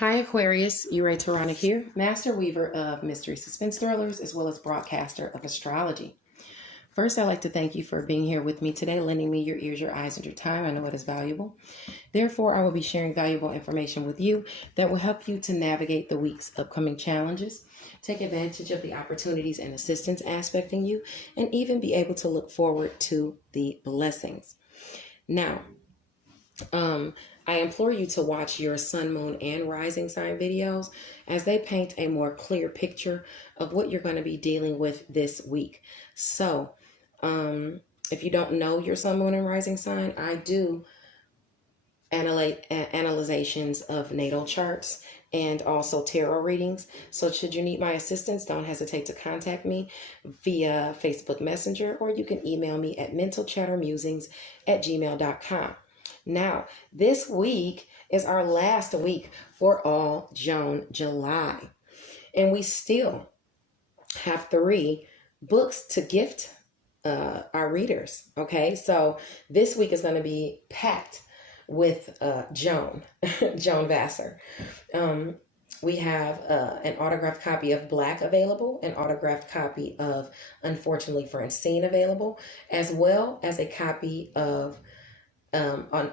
Hi Aquarius, Gertrude here, master weaver of mystery suspense thrillers as well as broadcaster of astrology. First, I'd like to thank you for being here with me today, lending me your ears, your eyes, and your time. I know it is valuable. Therefore, I will be sharing valuable information with you that will help you to navigate the week's upcoming challenges, take advantage of the opportunities and assistance aspecting you, and even be able to look forward to the blessings. Now, I implore you to watch your sun, moon, and rising sign videos as they paint a more clear picture of what you're going to be dealing with this week. So, if you don't know your sun, moon, and rising sign, I do analyzations of natal charts and also tarot readings. So should you need my assistance, don't hesitate to contact me via Facebook Messenger, or you can email me at mentalchattermusings@gmail.com. Now, this week is our last week for all June, July, and we still have 3 books to gift our readers. Okay, so this week is going to be packed with Joan Vassar. We have an autographed copy of Black available, an autographed copy of Unfortunately Francine available, as well as a copy of an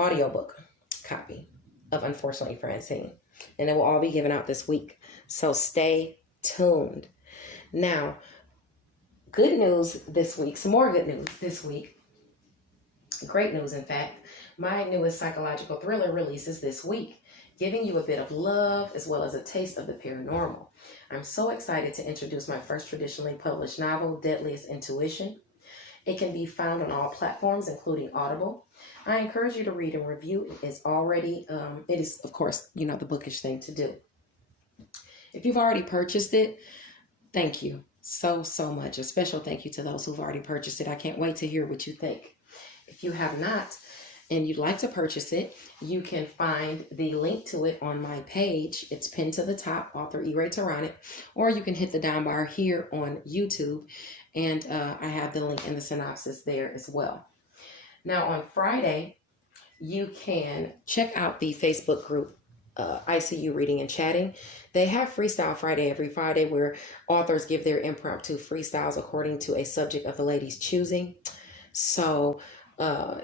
audiobook copy of Unfortunately Francine. And it will all be given out this week. So stay tuned. Now, good news this week, some more good news this week. Great news, in fact. My newest psychological thriller releases this week, giving you a bit of love as well as a taste of the paranormal. I'm so excited to introduce my first traditionally published novel, Deadliest Intuition. It can be found on all platforms, including Audible. I encourage you to read and review. It is, of course, the bookish thing to do. If you've already purchased it, thank you so much. A special thank you to those who've already purchased it. I can't wait to hear what you think. If you have not and you'd like to purchase it, you can find the link to it on my page. It's pinned to the top, author Gertrude, or you can hit the down bar here on YouTube, and I have the link in the synopsis there as well. Now on Friday, you can check out the Facebook group ICU Reading and Chatting. They have Freestyle Friday every Friday, where authors give their impromptu freestyles according to a subject of the lady's choosing. So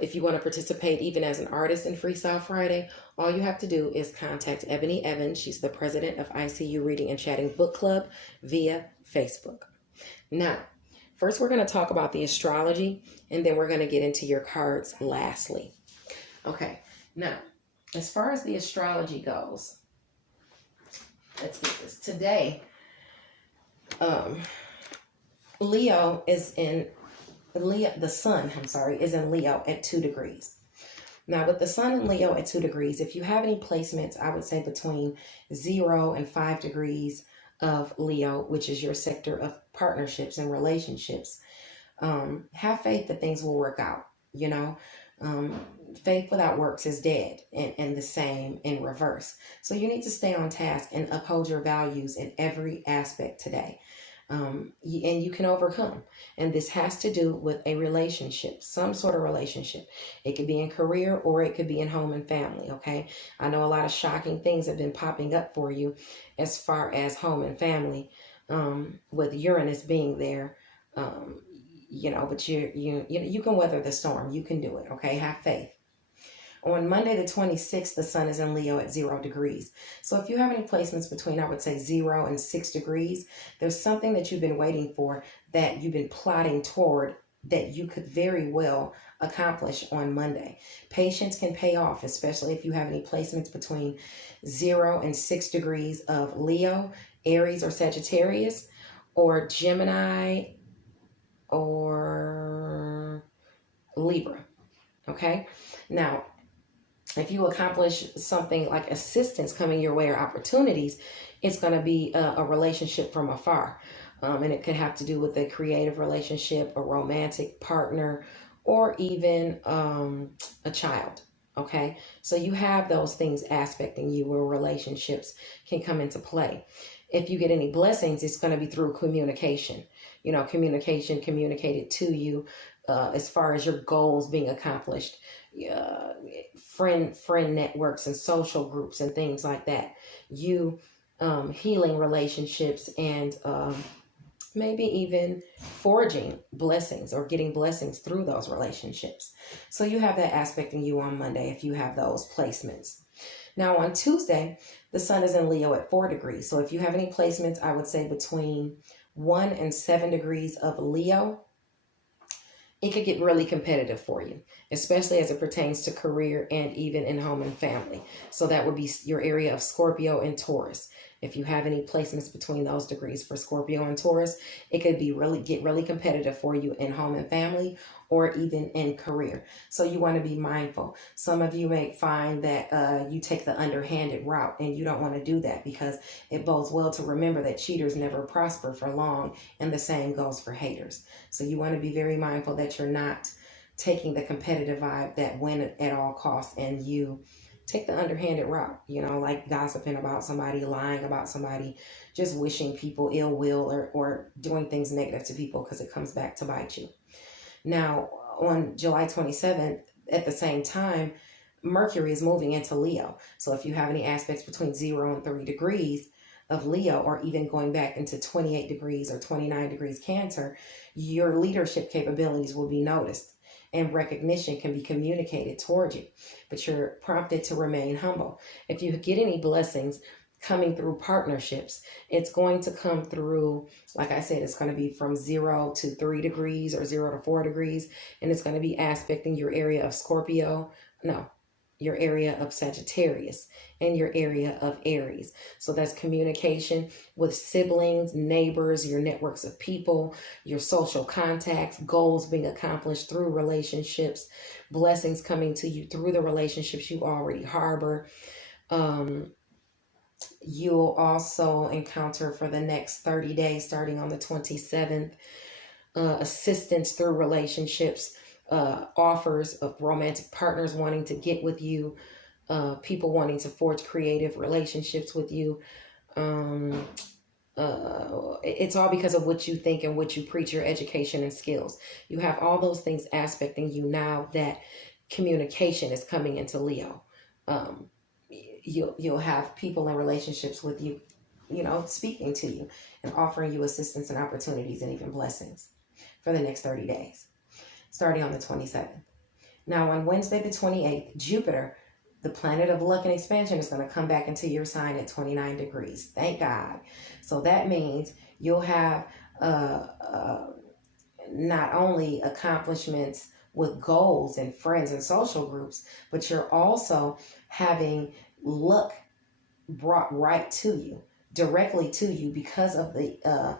if you want to participate even as an artist in Freestyle Friday, all you have to do is contact Ebony Evans. She's the president of ICU Reading and Chatting Book Club via Facebook. Now, first we're going to talk about the astrology, and then we're going to get into your cards lastly. Okay, now, as far as the astrology goes, let's get this. Today, the sun is in Leo at 2 degrees. Now, with the sun in Leo at 2 degrees, if you have any placements, I would say between 0 and 5 degrees of Leo, which is your sector of partnerships and relationships, have faith that things will work out. Faith without works is dead, and the same in reverse. So you need to stay on task and uphold your values in every aspect today. And you can overcome. And this has to do with a relationship, some sort of relationship. It could be in career, or it could be in home and family. Okay. I know a lot of shocking things have been popping up for you as far as home and family, with Uranus being there, but you can weather the storm. You can do it. Okay. Have faith. On Monday, the 26th, the sun is in Leo at 0 degrees. So if you have any placements between, I would say, 0 and 6 degrees, there's something that you've been waiting for, that you've been plotting toward, that you could very well accomplish on Monday. Patience can pay off, especially if you have any placements between 0 and 6 degrees of Leo, Aries, or Sagittarius, or Gemini, or Libra. Okay? Now, if you accomplish something like assistance coming your way or opportunities, it's going to be a relationship from afar. And it could have to do with a creative relationship, a romantic partner, or even a child. Okay, so you have those things aspecting you where relationships can come into play. If you get any blessings, it's going to be through communication. Communication communicated to you as far as your goals being accomplished, uh, friend networks and social groups and things like that. You healing relationships and maybe even forging blessings or getting blessings through those relationships. So you have that aspect in you on Monday if you have those placements. Now on Tuesday, the sun is in Leo at 4 degrees. So if you have any placements, I would say between 1 and 7 degrees of Leo, it could get really competitive for you, especially as it pertains to career and even in home and family. So that would be your area of Scorpio and Taurus. If you have any placements between those degrees for Scorpio and Taurus, it could be get really competitive for you in home and family or even in career. So you want to be mindful. Some of you may find that you take the underhanded route, and you don't want to do that because it bodes well to remember that cheaters never prosper for long, and the same goes for haters. So you want to be very mindful that you're not taking the competitive vibe that win at all costs, and you take the underhanded route, like gossiping about somebody, lying about somebody, just wishing people ill will or doing things negative to people because it comes back to bite you. Now, on July 27th, at the same time, Mercury is moving into Leo. So if you have any aspects between 0 and 3 degrees of Leo, or even going back into 28 degrees or 29 degrees Cancer, your leadership capabilities will be noticed and recognition can be communicated toward you, but you're prompted to remain humble. If you get any blessings coming through partnerships, it's going to come through, like I said, it's going to be from 0 to 3 degrees or 0 to 4 degrees, and it's going to be aspecting your area of your area of Sagittarius and your area of Aries. So that's communication with siblings, neighbors, your networks of people, your social contacts, goals being accomplished through relationships, blessings coming to you through the relationships you already harbor. You'll also encounter for the next 30 days, starting on the 27th, assistance through relationships, offers of romantic partners wanting to get with you, people wanting to forge creative relationships with you. It's all because of what you think and what you preach, your education and skills. You have all those things aspecting you now that communication is coming into Leo. You'll have people in relationships with you, speaking to you and offering you assistance and opportunities and even blessings for the next 30 days, starting on the 27th. Now on Wednesday, the 28th, Jupiter, the planet of luck and expansion, is going to come back into your sign at 29 degrees. Thank God. So that means you'll have not only accomplishments with goals and friends and social groups, but you're also having luck brought right to you, directly to you, because of the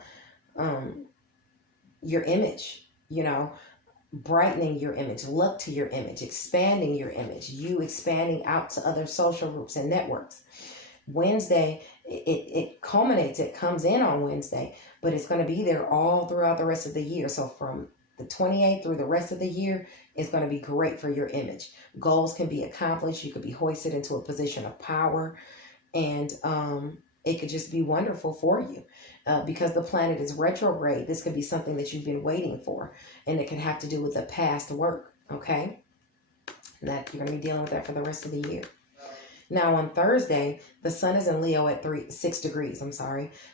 your image, brightening your image, luck to your image, expanding your image, you expanding out to other social groups and networks. Wednesday, it culminates, it comes in on Wednesday, but it's going to be there all throughout the rest of the year. So from the 28th through the rest of the year is going to be great for your image. Goals can be accomplished. You could be hoisted into a position of power, and it could just be wonderful for you. Because the planet is retrograde, this could be something that you've been waiting for, and it can have to do with the past work, okay? And that you're going to be dealing with that for the rest of the year. Now on Thursday, the sun is in Leo at 6 degrees,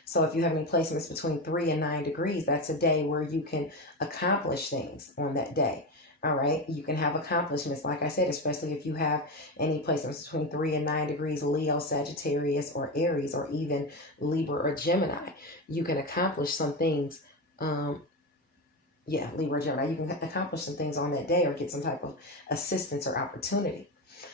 So if you have any placements between 3 and 9 degrees, that's a day where you can accomplish things on that day. All right. You can have accomplishments, like I said, especially if you have any placements between 3 and 9 degrees, Leo, Sagittarius, or Aries, or even Libra or Gemini. You can accomplish some things. Libra, Gemini. You can accomplish some things on that day or get some type of assistance or opportunity.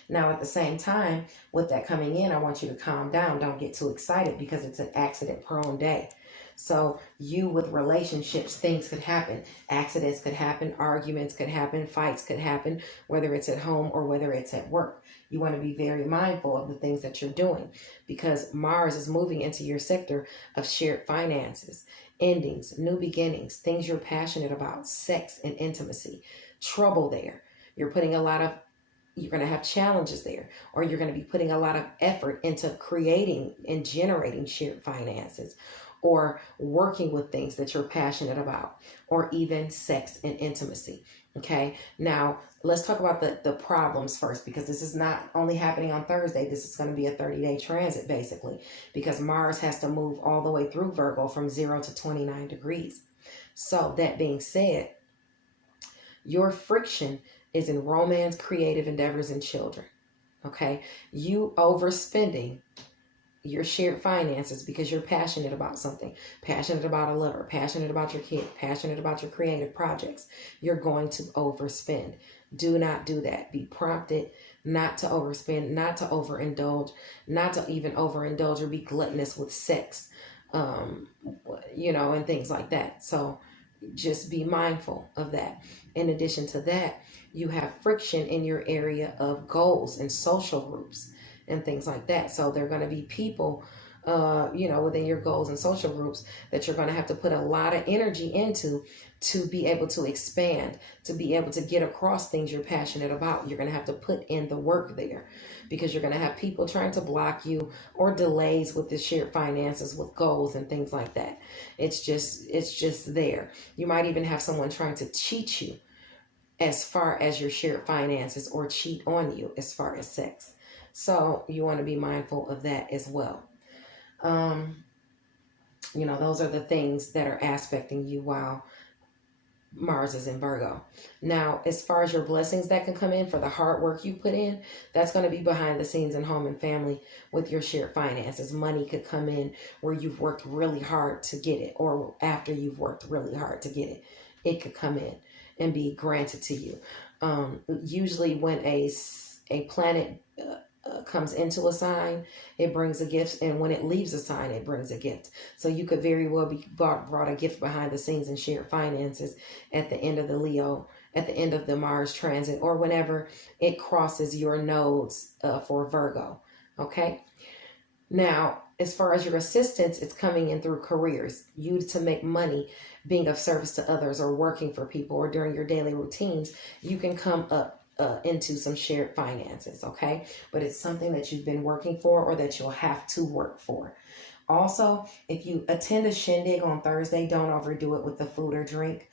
Now, at the same time, with that coming in, I want you to calm down. Don't get too excited because it's an accident-prone day. So you with relationships, things could happen. Accidents could happen. Arguments could happen. Fights could happen, whether it's at home or whether it's at work. You want to be very mindful of the things that you're doing because Mars is moving into your sector of shared finances, endings, new beginnings, things you're passionate about, sex and intimacy, trouble there. You're putting a lot of you're going to have challenges there, or you're going to be putting a lot of effort into creating and generating shared finances, or working with things that you're passionate about, or even sex and intimacy. Okay, now let's talk about the problems first, because this is not only happening on Thursday. This is going to be a 30-day transit, basically, because Mars has to move all the way through Virgo from 0 to 29 degrees. So that being said, your friction is in romance, creative endeavors, and children. Okay, you overspending your shared finances because you're passionate about something, passionate about a lover, passionate about your kid, passionate about your creative projects, you're going to overspend. Do not do that. Be prompted not to overspend, not to overindulge, not to even overindulge or be gluttonous with sex, and things like that. So just be mindful of that. In addition to that, you have friction in your area of goals and social groups and things like that. So there are going to be people, within your goals and social groups that you're going to have to put a lot of energy into to be able to expand, to be able to get across things you're passionate about. You're going to have to put in the work there, because you're going to have people trying to block you, or delays with the shared finances with goals and things like that. It's just there. You might even have someone trying to cheat you as far as your shared finances, or cheat on you as far as sex. So you want to be mindful of that as well. Those are the things that are aspecting you while Mars is in Virgo. Now, as far as your blessings that can come in for the hard work you put in, that's going to be behind the scenes in home and family with your shared finances. Money could come in where you've worked really hard to get it, or after you've worked really hard to get it. It could come in and be granted to you. Usually when a planet comes into a sign, it brings a gift, and when it leaves a sign, it brings a gift. So you could very well be brought a gift behind the scenes in shared finances at the end of the Mars transit, or whenever it crosses your nodes for Virgo. Okay. Now, as far as your assistance, it's coming in through careers. You to make money, being of service to others, or working for people, or during your daily routines, you can come up into some shared finances, okay? But it's something that you've been working for, or that you'll have to work for. Also, if you attend a shindig on Thursday, don't overdo it with the food or drink.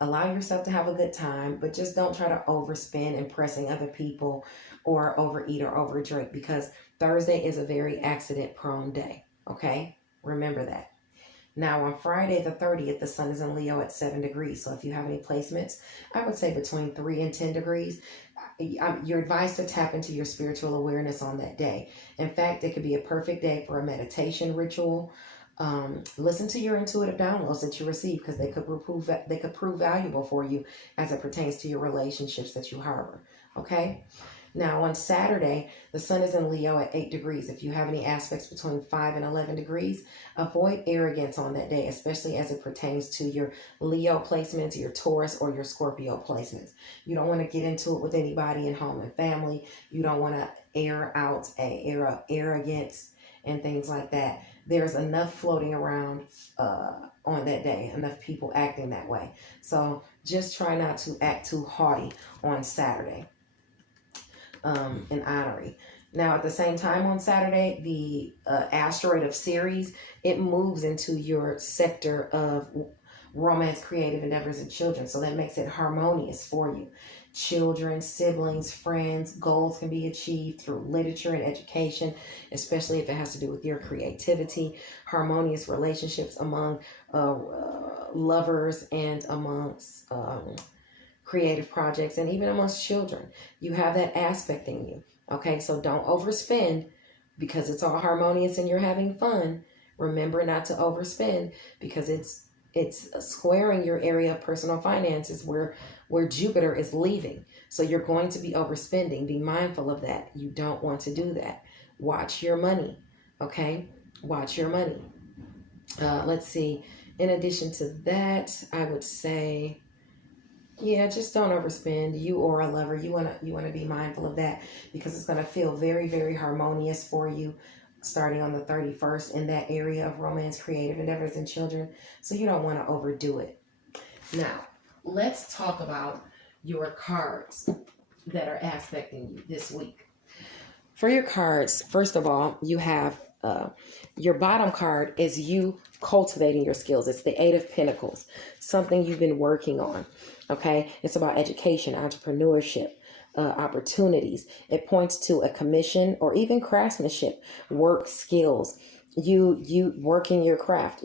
Allow yourself to have a good time, but just don't try to overspend, impressing other people, or overeat or overdrink, because Thursday is a very accident-prone day, okay? Remember that. Now, on Friday the 30th, the sun is in Leo at 7 degrees. So if you have any placements, I would say between 3 and 10 degrees. You're advised to tap into your spiritual awareness on that day. In fact, it could be a perfect day for a meditation ritual. Listen to your intuitive downloads that you receive, because they could prove valuable for you as it pertains to your relationships that you harbor. Okay. Now, on Saturday, the sun is in Leo at 8 degrees. If you have any aspects between 5 and 11 degrees, avoid arrogance on that day, especially as it pertains to your Leo placements, your Taurus, or your Scorpio placements. You don't want to get into it with anybody in home and family. You don't want to air out an air of arrogance and things like that. There's enough floating around on that day, enough people acting that way. So just try not to act too haughty on Saturday. And honoring. Now, at the same time on Saturday, the asteroid of Ceres, it moves into your sector of romance, creative endeavors, and children. So that makes it harmonious for you. Children, siblings, friends, goals can be achieved through literature and education, especially if it has to do with your creativity. Harmonious relationships among lovers, and amongst creative projects, and even amongst children. You have that aspect in you. Okay, so don't overspend, because it's all harmonious and you're having fun. Remember not to overspend, because it's squaring your area of personal finances where Jupiter is leaving. So you're going to be overspending. Be mindful of that. You don't want to do that. Watch your money. Okay, watch your money. Let's see. In addition to that, I would say, yeah, just don't overspend. You or a lover, you wanna be mindful of that, because it's gonna feel very, very harmonious for you starting on the 31st in that area of romance, creative endeavors, and children. So you don't want to overdo it. Now, let's talk about your cards that are aspecting you this week. For your cards, first of all, you have your bottom card is you cultivating your skills. It's the Eight of Pentacles, something you've been working on. Okay, it's about education, entrepreneurship, opportunities. It points to a commission or even craftsmanship, work skills. You working your craft.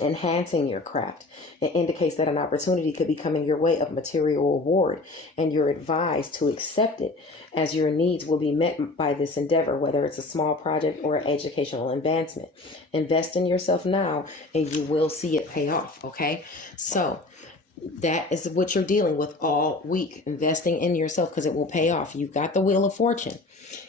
Enhancing your craft. It indicates that an opportunity could be coming your way of material reward, and you're advised to accept it, as your needs will be met by this endeavor, whether it's a small project or an educational advancement. Invest in yourself now and you will see it pay off. Okay, so that is what you're dealing with all week, investing in yourself, because it will pay off. You've got the Wheel of Fortune,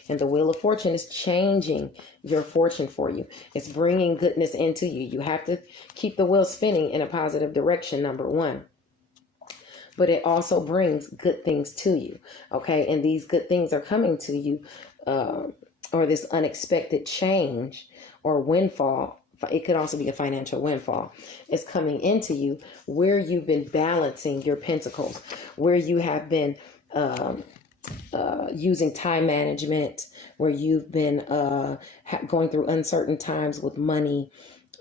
and the Wheel of Fortune is changing your fortune for you. It's bringing goodness into you. You have to keep the wheel spinning in a positive direction, number one. But it also brings good things to you, okay? And these good things are coming to you, or this unexpected change or windfall. It could also be a financial windfall. It's coming into you where you've been balancing your pentacles, where you have been using time management, where you've been going through uncertain times with money,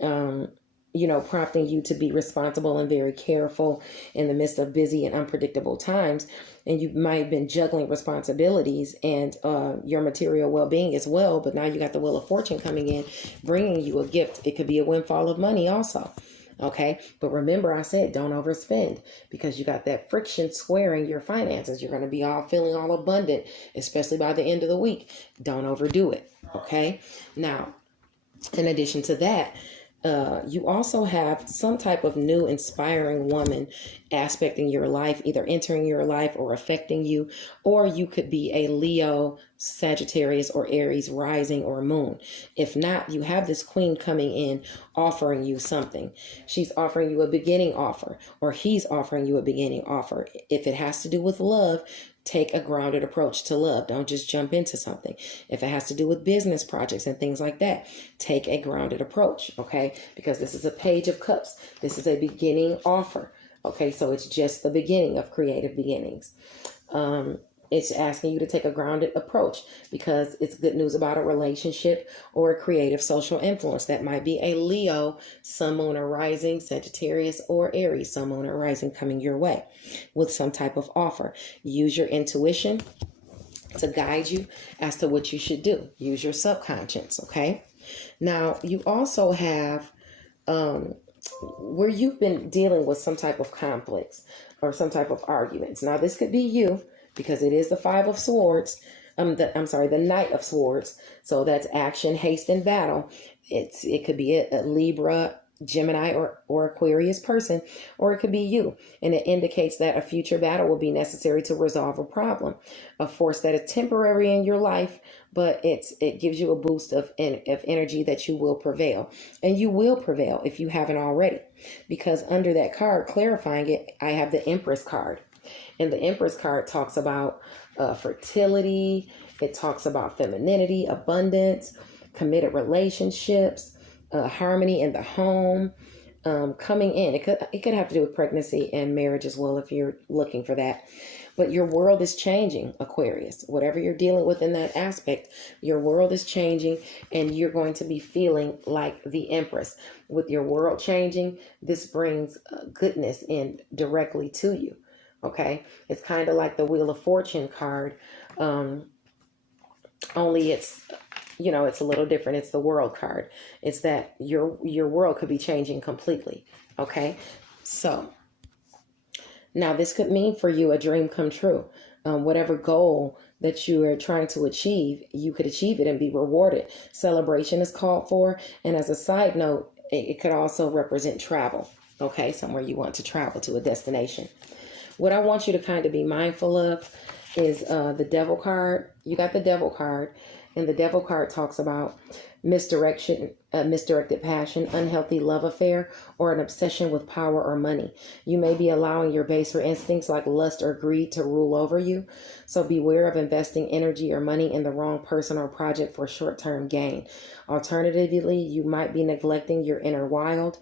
prompting you to be responsible and very careful in the midst of busy and unpredictable times. And you might have been juggling responsibilities and your material well-being as well. But now you got the Wheel of Fortune coming in, bringing you a gift. It could be a windfall of money also. Okay. But remember, I said, don't overspend, because you got that friction squaring your finances. You're going to be feeling all abundant, especially by the end of the week. Don't overdo it. Okay. Now, in addition to that, you also have some type of new inspiring woman aspecting your life, either entering your life or affecting you, or you could be a Leo, Sagittarius, or Aries rising or moon. If not, you have this queen coming in offering you something. She's offering you a beginning offer, or he's offering you a beginning offer. If it has to do with love, take a grounded approach to love. Don't just jump into something. If it has to do with business projects and things like that, take a grounded approach, okay? Because this is a Page of Cups. This is a beginning offer, okay? So it's just the beginning of creative beginnings. It's asking you to take a grounded approach because it's good news about a relationship or a creative social influence. That might be a Leo, Sun, Moon, or Rising, Sagittarius, or Aries, Sun, Moon, or Rising coming your way with some type of offer. Use your intuition to guide you as to what you should do. Use your subconscious, okay? Now, you also have where you've been dealing with some type of conflicts or some type of arguments. Now, this could be you, because it is the Five of Swords. The Knight of Swords. So that's action, haste, and battle. It could be a Libra, Gemini, or Aquarius person, or it could be you. And it indicates that a future battle will be necessary to resolve a problem, a force that is temporary in your life, but it gives you a boost of energy that you will prevail. And you will prevail if you haven't already, because under that card, clarifying it, I have the Empress card. And the Empress card talks about fertility. It talks about femininity, abundance, committed relationships, harmony in the home, coming in. It could have to do with pregnancy and marriage as well, if you're looking for that. But your world is changing, Aquarius. Whatever you're dealing with in that aspect, your world is changing, and you're going to be feeling like the Empress. With your world changing, this brings goodness in directly to you. Okay, it's kind of like the Wheel of Fortune card, only it's a little different. It's the World card. It's that your world could be changing completely. Okay, so now this could mean for you a dream come true. Whatever goal that you are trying to achieve, you could achieve it and be rewarded. Celebration is called for, and as a side note, it could also represent travel. Okay, somewhere you want to travel to, a destination. What I want you to kind of be mindful of is the Devil card. You got the Devil card, and the Devil card talks about misdirected passion, unhealthy love affair, or an obsession with power or money. You may be allowing your baser instincts like lust or greed to rule over you. So beware of investing energy or money in the wrong person or project for short-term gain. Alternatively, you might be neglecting your inner wild.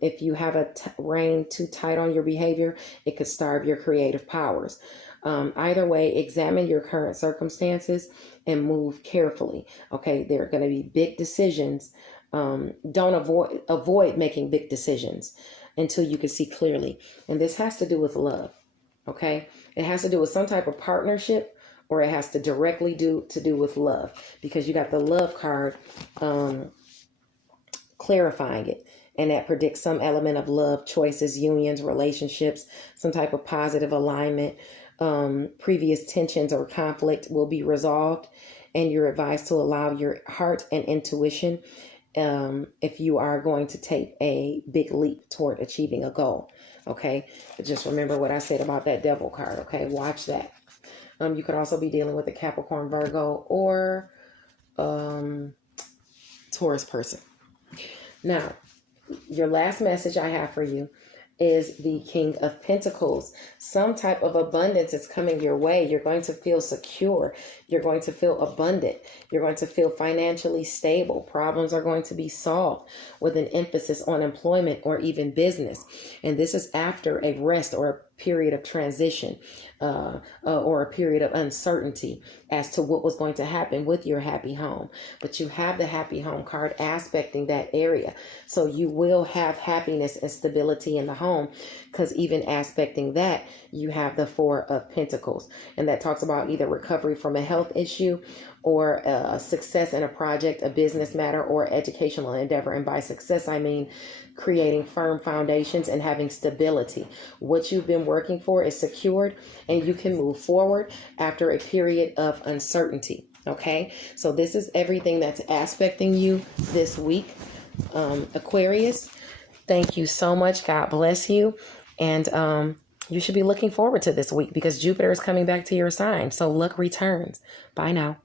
If you have a rein too tight on your behavior, it could starve your creative powers. Either way, examine your current circumstances and move carefully. Okay, there are going to be big decisions. Don't avoid making big decisions until you can see clearly. And this has to do with love. Okay, it has to do with some type of partnership, or it has to directly do with love, because you got the love card clarifying it. And that predicts some element of love, choices, unions, relationships, some type of positive alignment. Previous tensions or conflict will be resolved, and you're advised to allow your heart and intuition if you are going to take a big leap toward achieving a goal. Okay, but just remember what I said about that devil card. Okay, watch that. You could also be dealing with a Capricorn, Virgo, or Taurus person. Now, your last message I have for you is the King of Pentacles. Some type of abundance is coming your way. You're going to feel secure. You're going to feel abundant. You're going to feel financially stable. Problems are going to be solved with an emphasis on employment or even business. And this is after a rest or a period of transition or a period of uncertainty as to what was going to happen with your happy home. But you have the happy home card aspecting that area. So you will have happiness and stability in the home, because even aspecting that, you have the Four of Pentacles. And that talks about either recovery from a health issue or success in a project, a business matter, or educational endeavor. And by success, I mean creating firm foundations and having stability. What you've been working for is secured, and you can move forward after a period of uncertainty. Okay, so this is everything that's aspecting you this week, Aquarius. Thank you so much. God bless you. And you should be looking forward to this week, because Jupiter is coming back to your sign. So luck returns. Bye now.